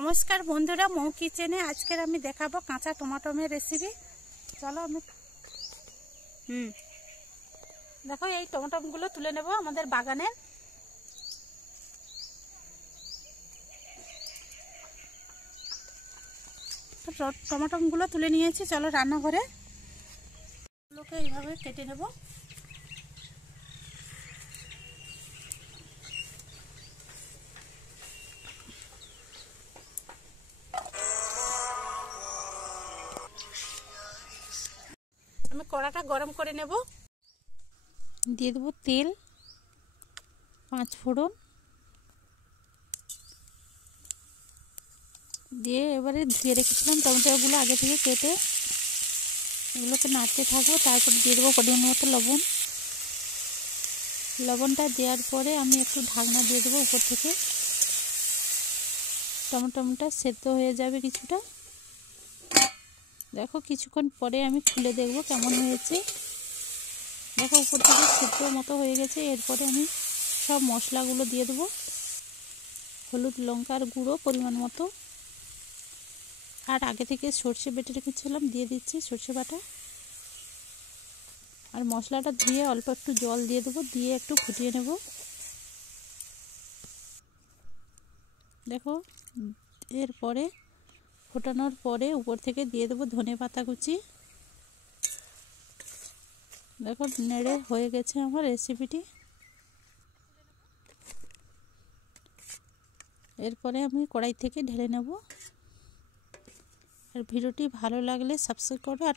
नमस्कार बंधुरा मौ किचेने आज के देखाबो काँचा टमाटमेर रेसिपि। चलो देखो ये टमाटमगुलो तुले नेब आमादेर बागानेर। टमाटमगुलो तुले निয়েছি। चलो रान्नाघरे এগুলোকে এইভাবে কেটে নেব। আমি কড়াটা গরম করে নেব। দিয়ে দেব তেল, 5 ফোড়ন দিয়ে এবারে ধুয়ে রেখেছিলাম টমেটোগুলো আগে থেকে কেটে এগুলোকে নাড়তে থাকবো। তারপর দিয়ে দেবো পরিমাণ মতো লবণ। লবণটা দেওয়ার পরে আমি একটু ঢাকনা দিয়ে দেবো উপর থেকে। টমেটোটা সেদ্ধ হয়ে যাবে কিছুটা। দেখো কিছুক্ষণ পরে আমি খুলে দেখব কেমন হয়েছে। দেখো উপর থেকে সেদ্ধ মতো হয়ে গেছে। এরপরে আমি সব মশলাগুলো দিয়ে দেবো। হলুদ লঙ্কার গুঁড়ো পরিমাণ মতো, আর আগে থেকে সর্ষে বেটে রেখেছিলাম দিয়ে দিচ্ছি সর্ষে বাটা। আর মশলাটা ধুয়ে অল্প একটু জল দিয়ে দেবো, দিয়ে একটু ফুটিয়ে নেব। দেখো এরপরে ফোটানোর পরে উপর থেকে দিয়ে দেবো ধনে পাতা কুচি। দেখো নেড়ে হয়ে গেছে আমার রেসিপিটি। এরপরে আমি কড়াই থেকে ঢেলে নেব। আর ভিডিওটি ভালো লাগলে সাবস্ক্রাইব করবে আর